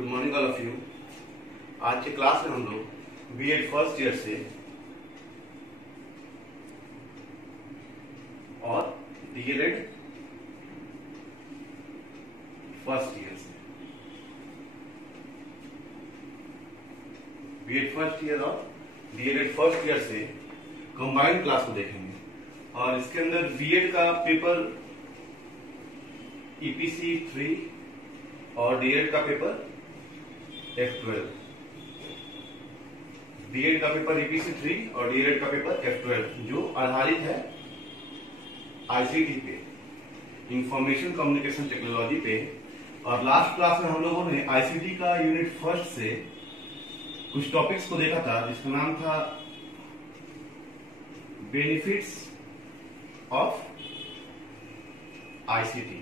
Good morning all of you. आज के class में हम लोग बीएड फर्स्ट ईयर से और डीएलएड फर्स्ट ईयर से बीएड फर्स्ट ईयर और डीएलएड फर्स्ट ईयर से कंबाइंड क्लास को देखेंगे। और इसके अंदर बीएड का पेपर ईपीसी 3 और डीएड का पेपर F12, बीएड का पेपर ईपीसी 3 और डीएड का पेपर F12 जो आधारित है आईसीटी पे, इंफॉर्मेशन कम्युनिकेशन टेक्नोलॉजी पे। और लास्ट क्लास में हम लोगों ने आईसीटी का यूनिट फर्स्ट से कुछ टॉपिक्स को देखा था जिसका नाम था बेनिफिट्स ऑफ आईसीटी।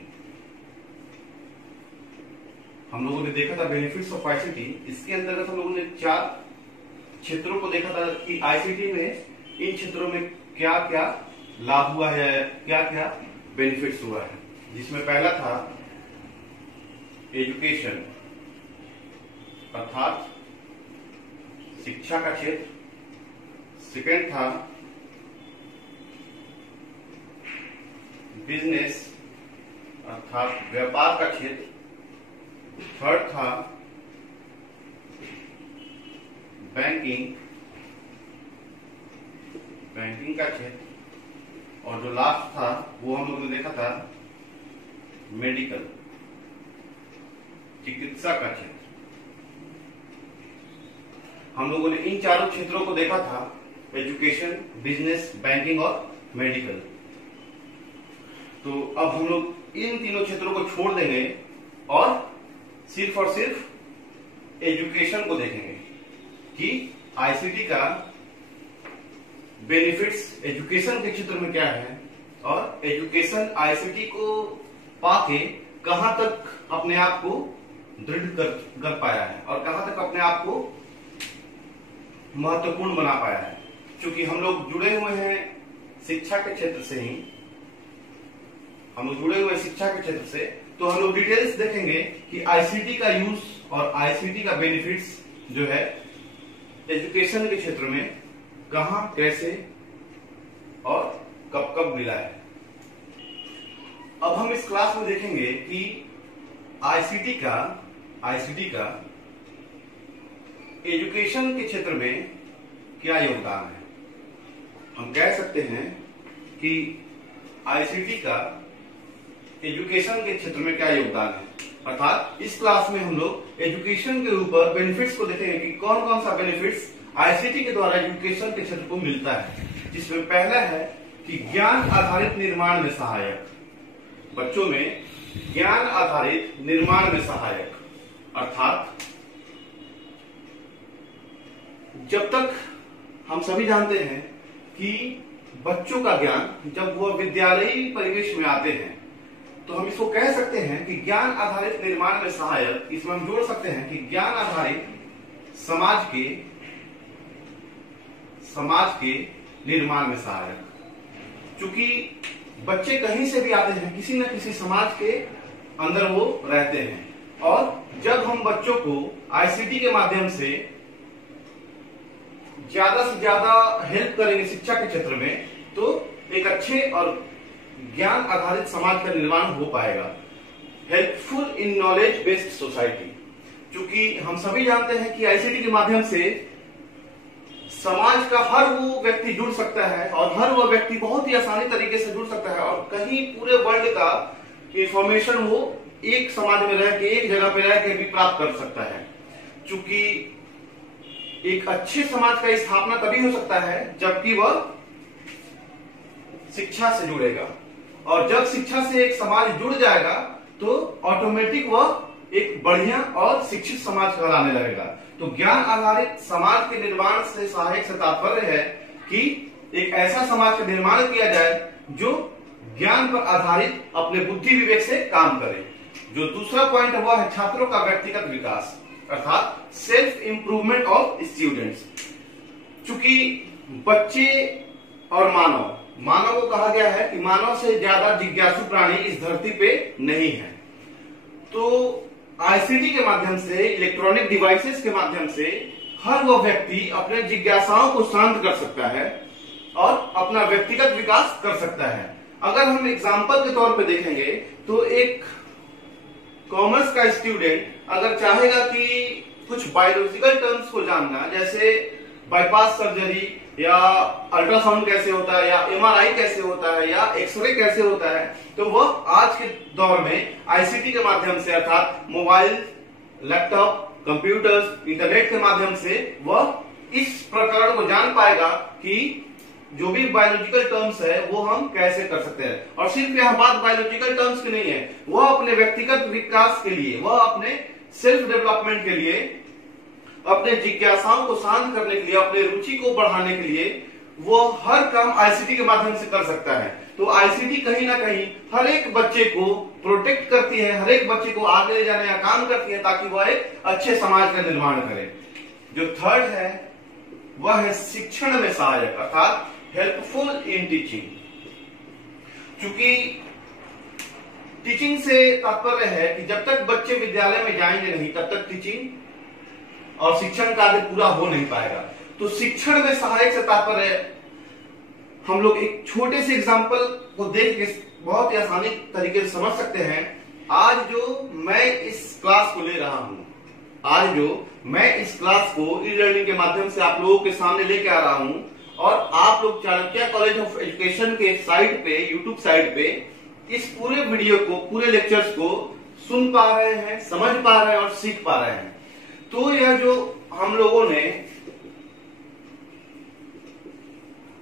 हम लोगों ने देखा था बेनिफिट्स ऑफ आईसीटी। इसके अंतर्गत हम लोगों ने 4 क्षेत्रों को देखा था कि आईसीटी में इन क्षेत्रों में क्या क्या लाभ हुआ है, क्या क्या बेनिफिट्स हुआ है। जिसमें पहला था एजुकेशन अर्थात शिक्षा का क्षेत्र। सेकेंड था बिजनेस अर्थात व्यापार का क्षेत्र। थर्ड था बैंकिंग का क्षेत्र। और जो लास्ट था वो हम लोगों ने देखा था मेडिकल चिकित्सा का क्षेत्र। हम लोगों ने इन चारों क्षेत्रों को देखा था, एजुकेशन, बिजनेस, बैंकिंग और मेडिकल। तो अब हम लोग इन तीनों क्षेत्रों को छोड़ देंगे और सिर्फ एजुकेशन को देखेंगे कि आईसीटी का बेनिफिट्स एजुकेशन के क्षेत्र में क्या है और एजुकेशन आईसीटी को पाके कहां तक अपने आप को दृढ़ कर पाया है और कहां तक अपने आप को महत्वपूर्ण बना पाया है। क्योंकि हम लोग जुड़े हुए हैं शिक्षा के क्षेत्र से ही, हम लोग जुड़े हुए हैं शिक्षा के क्षेत्र से, तो हम लोग डिटेल्स देखेंगे कि आईसीटी का यूज और आईसीटी का बेनिफिट्स जो है एजुकेशन के क्षेत्र में कहां, कैसे और कब कब मिला है। अब हम इस क्लास में देखेंगे कि आईसीटी का एजुकेशन के क्षेत्र में क्या योगदान है। हम कह सकते हैं कि आईसीटी का एजुकेशन के क्षेत्र में क्या योगदान है। अर्थात इस क्लास में हम लोग एजुकेशन के ऊपर बेनिफिट्स को देखेंगे कि कौन कौन सा बेनिफिट्स आईसीटी के द्वारा एजुकेशन के क्षेत्र को मिलता है। जिसमें पहला है कि ज्ञान आधारित निर्माण में सहायक, बच्चों में ज्ञान आधारित निर्माण में सहायक। अर्थात जब तक हम सभी जानते हैं कि बच्चों का ज्ञान जब वह विद्यालयी परिवेश में आते हैं तो हम इसको कह सकते हैं कि ज्ञान आधारित निर्माण में सहायक। इसमें हम जोड़ सकते हैं कि ज्ञान आधारित समाज के निर्माण में सहायक। क्योंकि बच्चे कहीं से भी आते हैं, किसी न किसी समाज के अंदर वो रहते हैं। और जब हम बच्चों को आईसीटी के माध्यम से ज्यादा से ज्यादा हेल्प करेंगे शिक्षा के क्षेत्र में, तो एक अच्छे और ज्ञान आधारित समाज का निर्माण हो पाएगा। Helpful in knowledge based society. क्योंकि हम सभी जानते हैं कि आईसीटी के माध्यम से समाज का हर वो व्यक्ति जुड़ सकता है और हर वो व्यक्ति बहुत ही आसानी तरीके से जुड़ सकता है और कहीं पूरे वर्ल्ड का इंफॉर्मेशन वो एक समाज में रह के, एक जगह पे रह के भी प्राप्त कर सकता है। क्योंकि एक अच्छे समाज का स्थापना तभी हो सकता है जबकि वह शिक्षा से जुड़ेगा। और जब शिक्षा से एक समाज जुड़ जाएगा तो ऑटोमेटिक वह एक बढ़िया और शिक्षित समाज कहलाने लगेगा। तो ज्ञान आधारित समाज के निर्माण से सहायक से तात्पर्य है कि एक ऐसा समाज का निर्माण किया जाए जो ज्ञान पर आधारित अपने बुद्धि विवेक से काम करे। जो दूसरा पॉइंट है वह है छात्रों का व्यक्तिगत विकास अर्थात सेल्फ इंप्रूवमेंट ऑफ स्टूडेंट्स। चूंकि बच्चे और मानव को कहा गया है कि मानव से ज्यादा जिज्ञासु प्राणी इस धरती पे नहीं है। तो आईसीटी के माध्यम से, इलेक्ट्रॉनिक डिवाइसेस के माध्यम से हर वो व्यक्ति अपने जिज्ञासाओं को शांत कर सकता है और अपना व्यक्तिगत विकास कर सकता है। अगर हम एग्जाम्पल के तौर पे देखेंगे तो एक कॉमर्स का स्टूडेंट अगर चाहेगा कि कुछ बायोलॉजिकल टर्म्स को जानना, जैसे बाईपास सर्जरी या अल्ट्रासाउंड कैसे होता है या एमआरआई कैसे होता है या एक्सरे कैसे होता है, तो वह आज के दौर में आईसीटी के माध्यम से अर्थात मोबाइल, लैपटॉप, कंप्यूटर्स, इंटरनेट के माध्यम से वह इस प्रकरण को जान पाएगा कि जो भी बायोलॉजिकल टर्म्स है वो हम कैसे कर सकते हैं। और सिर्फ यह बात बायोलॉजिकल टर्म्स की नहीं है, वह अपने व्यक्तिगत विकास के लिए, वह अपने सेल्फ डेवलपमेंट के लिए, अपने जिज्ञासाओं को शांत करने के लिए, अपने रुचि को बढ़ाने के लिए वो हर काम आईसीटी के माध्यम से कर सकता है। तो आईसीटी कहीं ना कहीं हर एक बच्चे को प्रोटेक्ट करती है, हर एक बच्चे को आगे ले जाने का काम करती है ताकि वह एक अच्छे समाज का निर्माण करे। जो थर्ड है वह है शिक्षण में सहायक अर्थात हेल्पफुल इन टीचिंग। क्योंकि टीचिंग से तात्पर्य है कि जब तक बच्चे विद्यालय में जाएंगे नहीं तब तक टीचिंग और शिक्षण कार्य पूरा हो नहीं पाएगा। तो शिक्षण में सहायक से तात्पर्य हम लोग एक छोटे से एग्जांपल को देख के बहुत ही आसानी तरीके से समझ सकते हैं। आज जो मैं इस क्लास को ले रहा हूं, आज जो मैं इस क्लास को ई लर्निंग के माध्यम से आप लोगों के सामने लेके आ रहा हूं और आप लोग चाणक्य कॉलेज ऑफ एजुकेशन के साइट पे, यूट्यूब साइट पे इस पूरे वीडियो को, पूरे लेक्चर्स को सुन पा रहे हैं, समझ पा रहे हैं और सीख पा रहे हैं। तो यह जो हम लोगों ने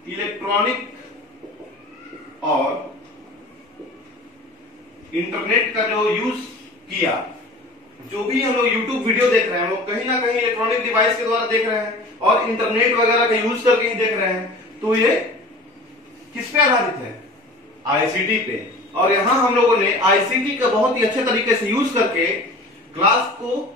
इलेक्ट्रॉनिक और इंटरनेट का जो यूज किया, जो भी हम लोग यूट्यूब वीडियो देख रहे हैं वो कहीं ना कहीं इलेक्ट्रॉनिक डिवाइस के द्वारा देख रहे हैं और इंटरनेट वगैरह का यूज करके ही देख रहे हैं। तो ये किस पे आधारित है? आईसीटी पे। और यहां हम लोगों ने आईसीटी का बहुत ही अच्छे तरीके से यूज करके क्लास को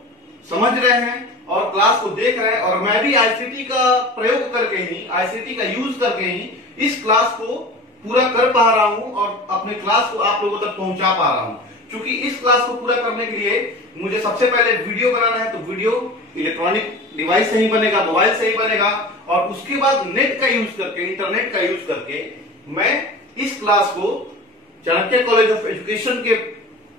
समझ रहे हैं और क्लास को देख रहे हैं। और मैं भी आईसीटी का प्रयोग करके ही, आईसीटी का यूज करके ही इस क्लास को पूरा कर पा रहा हूं और अपने क्लास को आप लोगों तक पहुंचा पा रहा हूं। क्योंकि इस क्लास को पूरा करने के लिए मुझे सबसे पहले वीडियो बनाना है, तो वीडियो इलेक्ट्रॉनिक डिवाइस से ही बनेगा, मोबाइल से ही बनेगा। और उसके बाद नेट का यूज करके, इंटरनेट का यूज करके मैं इस क्लास को चाणक्य कॉलेज ऑफ एजुकेशन के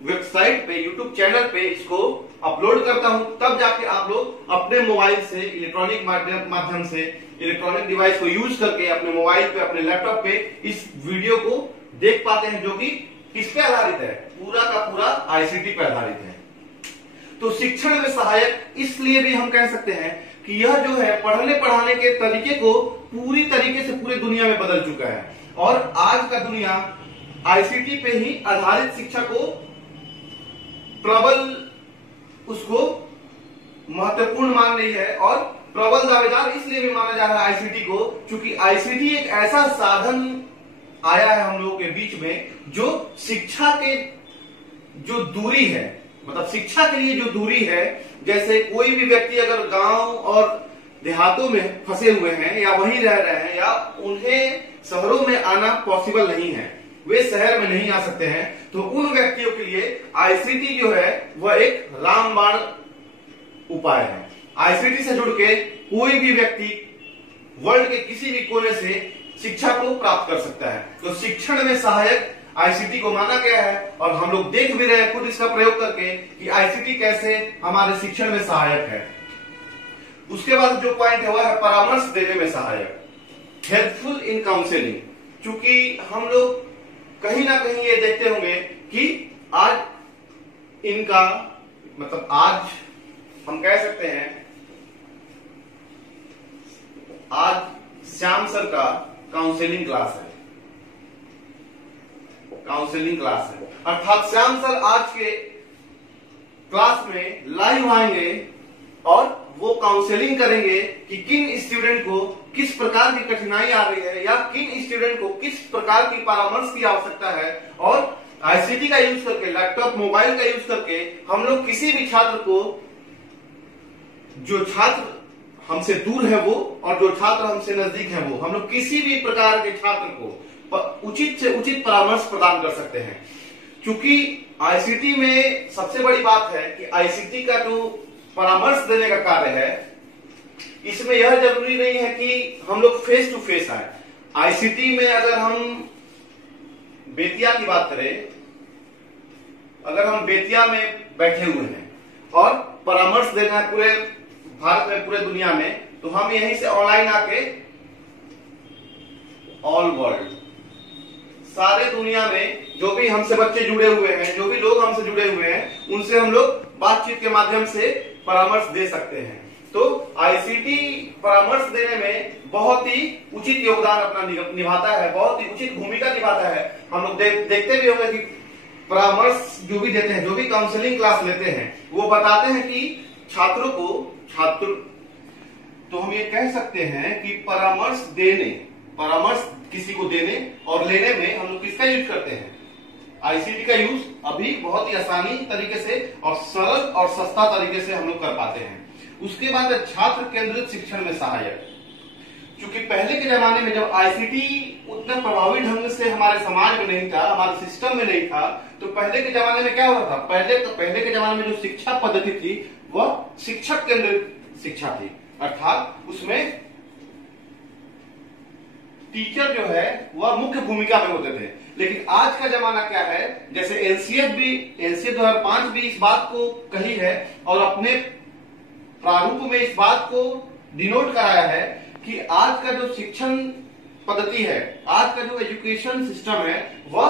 वेबसाइट पे, यूट्यूब चैनल पे इसको अपलोड करता हूं। तब जाके आप लोग अपने मोबाइल से, इलेक्ट्रॉनिक माध्यम से, इलेक्ट्रॉनिक डिवाइस को यूज करके अपने मोबाइल पे, अपने लैपटॉप पे इस वीडियो को देख पाते हैं, जो कि किस पे आधारित है? पूरा का पूरा आईसीटी पे आधारित है। तो शिक्षण में सहायक इसलिए भी हम कह सकते हैं कि यह जो है पढ़ने पढ़ाने के तरीके को पूरी तरीके से पूरी दुनिया में बदल चुका है। और आज का दुनिया आईसीटी पे ही आधारित शिक्षा को प्रबल, उसको महत्वपूर्ण मान रही है। और प्रबल दावेदार इसलिए भी माना जा रहा है आईसीटी को, क्योंकि आईसीटी एक ऐसा साधन आया है हम लोगों के बीच में जो शिक्षा के जो दूरी है, मतलब शिक्षा के लिए जो दूरी है, जैसे कोई भी व्यक्ति अगर गांव और देहातों में फंसे हुए हैं या वहीं रह रहे हैं या उन्हें शहरों में आना पॉसिबल नहीं है, वे शहर में नहीं आ सकते हैं, तो उन व्यक्तियों के लिए आईसीटी जो है वह एक रामबाण उपाय है। आईसीटी से जुड़ के कोई भी व्यक्ति वर्ल्ड के किसी भी कोने से शिक्षा को प्राप्त कर सकता है। तो शिक्षण में सहायक आईसीटी को माना गया है और हम लोग देख भी रहे हैं खुद इसका प्रयोग करके कि आईसीटी कैसे हमारे शिक्षण में सहायक है। उसके बाद जो पॉइंट है वह है परामर्श देने में सहायक, हेल्पफुल इन काउंसलिंग। क्योंकि हम लोग कहीं ना कहीं ये देखते होंगे कि आज इनका, मतलब आज हम कह सकते हैं आज श्याम सर का काउंसलिंग क्लास है, काउंसलिंग क्लास है। अर्थात श्याम सर आज के क्लास में लाइव आएंगे और वो काउंसलिंग करेंगे कि किन स्टूडेंट को किस प्रकार की कठिनाई आ रही है या किन स्टूडेंट को किस प्रकार की परामर्श की आवश्यकता है। और आईसीटी का यूज करके, लैपटॉप, मोबाइल का यूज करके हम लोग किसी भी छात्र को, जो छात्र हमसे दूर है वो और जो छात्र हमसे नजदीक है वो, हम लोग किसी भी प्रकार के छात्र को उचित से उचित परामर्श प्रदान कर सकते हैं। चूंकि आईसीटी में सबसे बड़ी बात है कि आईसीटी का जो परामर्श देने का कार्य है, इसमें यह जरूरी नहीं है कि हम लोग फेस टू फेस आए। आईसीटी में अगर हम बेतिया की बात करें, अगर हम बेतिया में बैठे हुए हैं और परामर्श देना है पूरे भारत में, पूरे दुनिया में, तो हम यहीं से ऑनलाइन आके ऑल वर्ल्ड, सारे दुनिया में जो भी हमसे बच्चे जुड़े हुए हैं, जो भी लोग हमसे जुड़े हुए हैं, उनसे हम लोग बातचीत के माध्यम से परामर्श दे सकते हैं। तो आईसीटी परामर्श देने में बहुत ही उचित योगदान अपना निभाता है, बहुत ही उचित भूमिका निभाता है। हम लोग देखते भी होंगे कि परामर्श जो भी देते हैं, जो भी काउंसलिंग क्लास लेते हैं, वो बताते हैं कि तो हम ये कह सकते हैं कि परामर्श किसी को देने और लेने में हम लोग किसका यूज करते हैं? आईसीटी का यूज अभी बहुत ही आसानी तरीके से और सरल और सस्ता तरीके से हम लोग कर पाते हैं। उसके बाद छात्र केंद्रित शिक्षण में सहायक। क्योंकि पहले के जमाने में जब आईसीटी उतना प्रभावी ढंग से हमारे समाज में नहीं था, हमारे सिस्टम में नहीं था, तो पहले के जमाने में क्या होता था? पहले के जमाने में जो शिक्षा पद्धति थी वह शिक्षक केंद्रित शिक्षा थी, अर्थात उसमें टीचर जो है वह मुख्य भूमिका में होते थे। लेकिन आज का जमाना क्या है, जैसे एनसीए 2005 भी इस बात को कही है और अपने प्रारूप में इस बात को डिनोट कराया है कि आज का जो शिक्षण पद्धति है, आज का जो एजुकेशन सिस्टम है, वह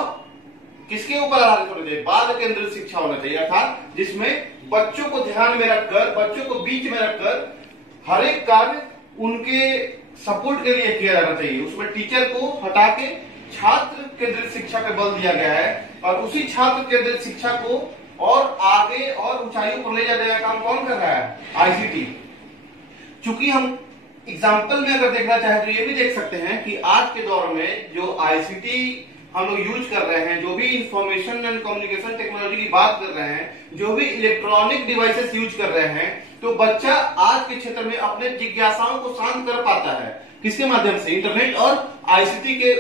किसके ऊपर आधारित होना चाहिए? बाल केंद्रित शिक्षा होना चाहिए, अर्थात जिसमें बच्चों को ध्यान में रखकर, बच्चों को बीच में रखकर हर एक कार्य उनके सपोर्ट के लिए किया जाना चाहिए। उसमें टीचर को हटा के छात्र केंद्रित शिक्षा पे बल दिया गया है और उसी छात्र केंद्रित शिक्षा को और आगे और ऊंचाइयों पर ले जाने का काम कौन कर रहा है? आईसीटी। चूंकि हम एग्जाम्पल में अगर देखना चाहें तो ये भी देख सकते हैं कि आज के दौर में जो आईसीटी हम लोग यूज कर रहे हैं, जो भी इंफॉर्मेशन एंड कम्युनिकेशन टेक्नोलॉजी की बात कर रहे हैं, जो भी इलेक्ट्रॉनिक डिवाइसेस यूज कर रहे हैं, तो बच्चा आज के क्षेत्र में अपने जिज्ञासाओं को शांत कर पाता है। किसके माध्यम से? इंटरनेट और आईसीटी के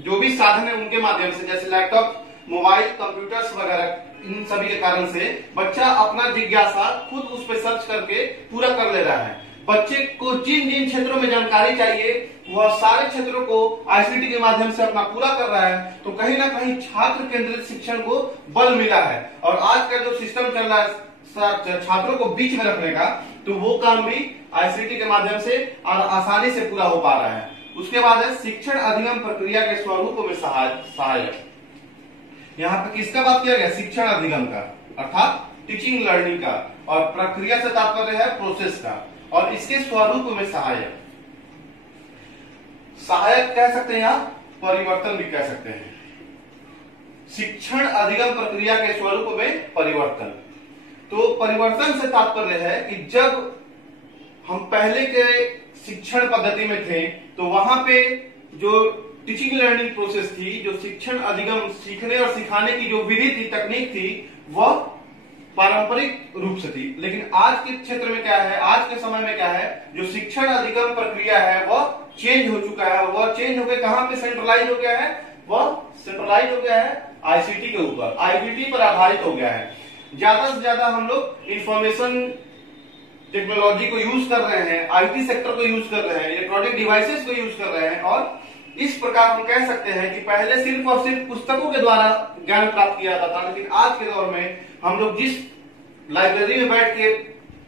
जो भी साधन है उनके माध्यम से, जैसे लैपटॉप, मोबाइल, कंप्यूटर्स वगैरह, इन सभी के कारण से बच्चा अपना जिज्ञासा खुद उस पर सर्च करके पूरा कर ले रहा है। बच्चे को जिन जिन क्षेत्रों में जानकारी चाहिए वह सारे क्षेत्रों को आईसीटी के माध्यम से अपना पूरा कर रहा है। तो कहीं ना कहीं छात्र केंद्रित शिक्षण को बल मिला है और आज का जो सिस्टम चल रहा है छात्रों को बीच में रखने का, तो वो काम भी आईसीटी के माध्यम से और आसानी से पूरा हो पा रहा है। उसके बाद है शिक्षण अधिगम प्रक्रिया के स्वरूप में सहायक। यहाँ पे किसका बात किया गया? शिक्षण अधिगम का, अर्थात टीचिंग लर्निंग का, और प्रक्रिया से तात्पर्य है प्रोसेस का, और इसके स्वरूप में सहायक। सहायक कह सकते हैं या परिवर्तन भी कह सकते हैं। शिक्षण अधिगम प्रक्रिया के स्वरूप में परिवर्तन। तो परिवर्तन से तात्पर्य है कि जब हम पहले के शिक्षण पद्धति में थे तो वहां पे जो टीचिंग लर्निंग प्रोसेस थी, जो शिक्षण अधिगम सीखने और सिखाने की जो विधि थी, तकनीक थी, वह पारंपरिक रूप से थी। लेकिन आज के क्षेत्र में क्या है, आज के समय में क्या है, जो शिक्षण अधिगम प्रक्रिया है वह चेंज हो चुका है। वह चेंज होकर कहां पे सेंट्रलाइज हो गया है? वह सेंट्रलाइज हो गया है आईसीटी के ऊपर, आईसीटी पर आधारित हो गया है। ज्यादा से ज्यादा हम लोग इंफॉर्मेशन टेक्नोलॉजी को यूज कर रहे हैं, आईटी सेक्टर को यूज कर रहे हैं, इलेक्ट्रॉनिक डिवाइसेस को यूज कर रहे हैं, और इस प्रकार हम कह सकते हैं कि पहले सिर्फ और सिर्फ पुस्तकों के द्वारा ज्ञान प्राप्त किया जाता था। लेकिन आज के दौर में हम लोग जिस लाइब्रेरी में बैठ के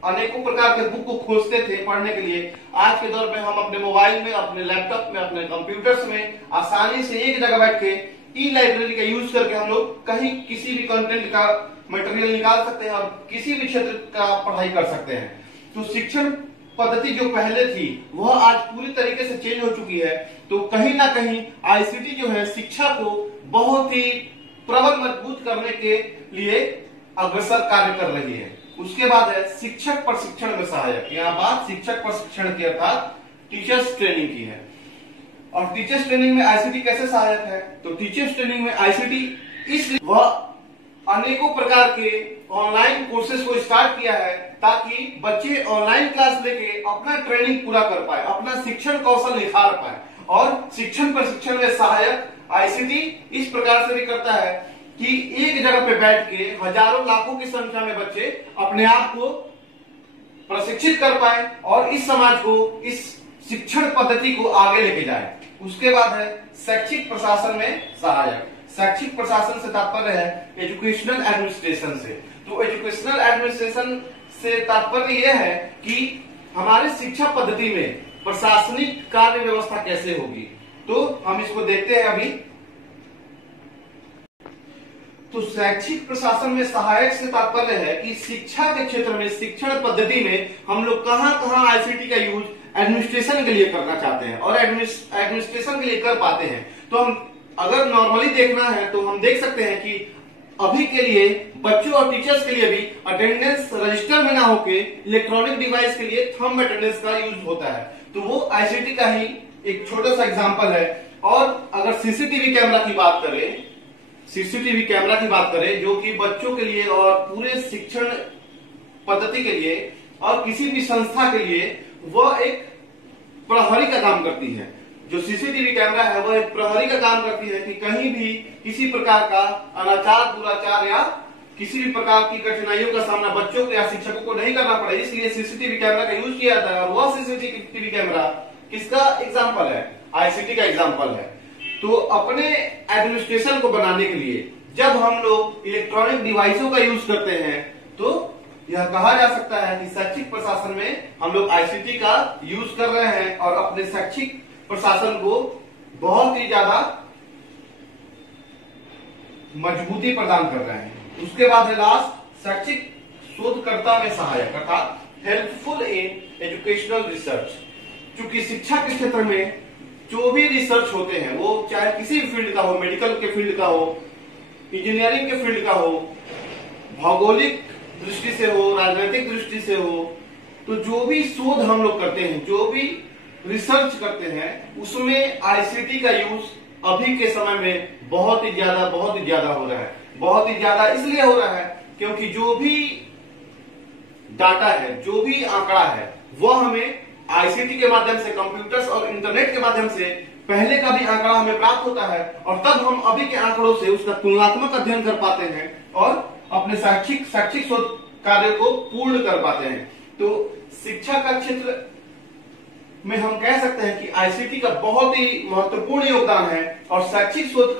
अनेकों प्रकार के बुक को खोजते थे पढ़ने के लिए, आज के दौर में हम अपने मोबाइल में, अपने लैपटॉप में, अपने कंप्यूटर्स में आसानी से एक जगह बैठ के ई लाइब्रेरी का यूज करके हम लोग कहीं किसी भी कंटेंट का मटेरियल निकाल सकते हैं और किसी भी क्षेत्र का पढ़ाई कर सकते हैं। तो शिक्षण पद्धति जो पहले थी वह आज पूरी तरीके से चेंज हो चुकी है। तो कहीं ना कहीं आईसीटी जो है शिक्षा को बहुत ही प्रबल मजबूत करने के लिए अग्रसर कार्य कर रही है। उसके बाद है शिक्षक प्रशिक्षण में सहायक। यहाँ बात शिक्षक प्रशिक्षण की अर्थात टीचर्स ट्रेनिंग की है। और टीचर्स ट्रेनिंग में आईसीटी कैसे सहायक है? तो टीचर्स ट्रेनिंग में आईसीटी इसलिए वह अनेकों प्रकार के ऑनलाइन कोर्सेज को स्टार्ट किया है ताकि बच्चे ऑनलाइन क्लास लेके अपना ट्रेनिंग पूरा कर पाए, अपना शिक्षण कौशल निखार पाए। और शिक्षण प्रशिक्षण में सहायक आईसीटी इस प्रकार से भी करता है कि एक जगह पे बैठ के हजारों लाखों की संख्या में बच्चे अपने आप को प्रशिक्षित कर पाए और इस समाज को, इस शिक्षण पद्धति को आगे लेके जाए। उसके बाद है शैक्षिक प्रशासन में सहायक। शैक्षिक प्रशासन से तात्पर्य है एजुकेशनल एडमिनिस्ट्रेशन से। तो एजुकेशनल एडमिनिस्ट्रेशन से तात्पर्य यह है कि हमारे शिक्षा पद्धति में प्रशासनिक कार्य व्यवस्था कैसे होगी। तो हम इसको देखते हैं अभी। तो शैक्षिक प्रशासन में सहायक से तात्पर्य है कि शिक्षा के क्षेत्र में, शिक्षण पद्धति में हम लोग कहां कहां आईसीटी का यूज एडमिनिस्ट्रेशन के लिए करना चाहते हैं और एडमिनिस्ट्रेशन के लिए कर पाते हैं। तो हम अगर नॉर्मली देखना है तो हम देख सकते हैं कि अभी के लिए बच्चों और टीचर्स के लिए भी अटेंडेंस रजिस्टर में ना होके इलेक्ट्रॉनिक डिवाइस के लिए थंब अटेंडेंस का यूज होता है। तो वो आईसीटी का ही एक छोटा सा एग्जांपल है। और अगर सीसीटीवी कैमरा की बात करें, सीसीटीवी कैमरा की बात करें जो कि बच्चों के लिए और पूरे शिक्षण पद्धति के लिए और किसी भी संस्था के लिए वह एक प्रहरी का काम करती है। जो सीसीटीवी कैमरा है वह एक प्रहरी का काम करती है कि कहीं भी किसी प्रकार का अनाचार, दुराचार या किसी भी प्रकार की कठिनाइयों का सामना बच्चों को या शिक्षकों को नहीं करना पड़े, इसलिए सीसीटीवी कैमरा का यूज किया जाता है। और वह सीसीटीवी कैमरा किसका एग्जाम्पल है? आईसीटी का एग्जाम्पल है। तो अपने एडमिनिस्ट्रेशन को बनाने के लिए जब हम लोग इलेक्ट्रॉनिक डिवाइसों का यूज करते हैं तो यह कहा जा सकता है कि शैक्षिक प्रशासन में हम लोग आईसीटी का यूज कर रहे हैं और अपने शैक्षिक प्रशासन को बहुत ही ज्यादा मजबूती प्रदान कर रहे हैं। उसके बाद है लास्ट शैक्षिक शोधकर्ता में सहायक अर्थात हेल्पफुल इन एजुकेशनल रिसर्च। क्योंकि शिक्षा के क्षेत्र में जो भी रिसर्च होते हैं वो चाहे किसी भी फील्ड का हो, मेडिकल के फील्ड का हो, इंजीनियरिंग के फील्ड का हो, भौगोलिक दृष्टि से हो, राजनीतिक दृष्टि से हो, तो जो भी शोध हम लोग करते हैं, जो भी रिसर्च करते हैं, उसमें आईसीटी का यूज अभी के समय में बहुत ही ज्यादा हो रहा है। बहुत ही ज्यादा इसलिए हो रहा है क्योंकि जो भी डाटा है, जो भी आंकड़ा है, वह हमें आईसीटी के माध्यम से, कंप्यूटर्स और इंटरनेट के माध्यम से पहले का भी आंकड़ा हमें प्राप्त होता है और तब हम अभी के आंकड़ों से उसका तुलनात्मक अध्ययन कर पाते हैं और अपने शैक्षिक शोध कार्य को पूर्ण कर पाते हैं। तो शिक्षा का क्षेत्र में हम कह सकते हैं कि आईसीटी का बहुत ही महत्वपूर्ण योगदान है। और शैक्षिक शोध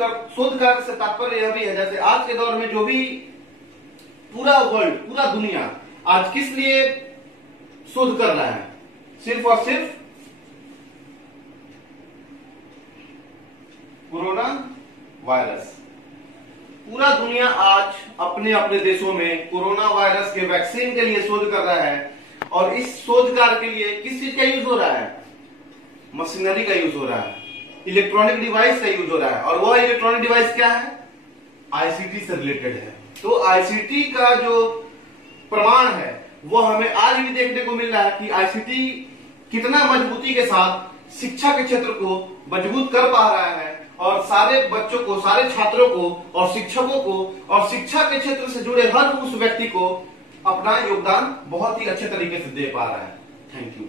कार्य से तात्पर्य यह भी है, जैसे आज के दौर में जो भी पूरा वर्ल्ड, पूरा दुनिया आज किस लिए शोध कर रहा है? सिर्फ और सिर्फ कोरोना वायरस। पूरा दुनिया आज अपने अपने देशों में कोरोना वायरस के वैक्सीन के लिए शोध कर रहा है और इस शोध कार्य के लिए किस चीज का यूज हो रहा है? मशीनरी का यूज हो रहा है, इलेक्ट्रॉनिक डिवाइस का यूज हो रहा है। और वह इलेक्ट्रॉनिक डिवाइस क्या है? आईसीटी से रिलेटेड है। तो आईसीटी का जो प्रमाण है वो हमें आज भी देखने को मिल रहा है कि आईसीटी कितना मजबूती के साथ शिक्षा के क्षेत्र को मजबूत कर पा रहा है और सारे बच्चों को, सारे छात्रों को और शिक्षकों को और शिक्षा के क्षेत्र से जुड़े हर उस व्यक्ति को अपना योगदान बहुत ही अच्छे तरीके से दे पा रहा है। Thank you.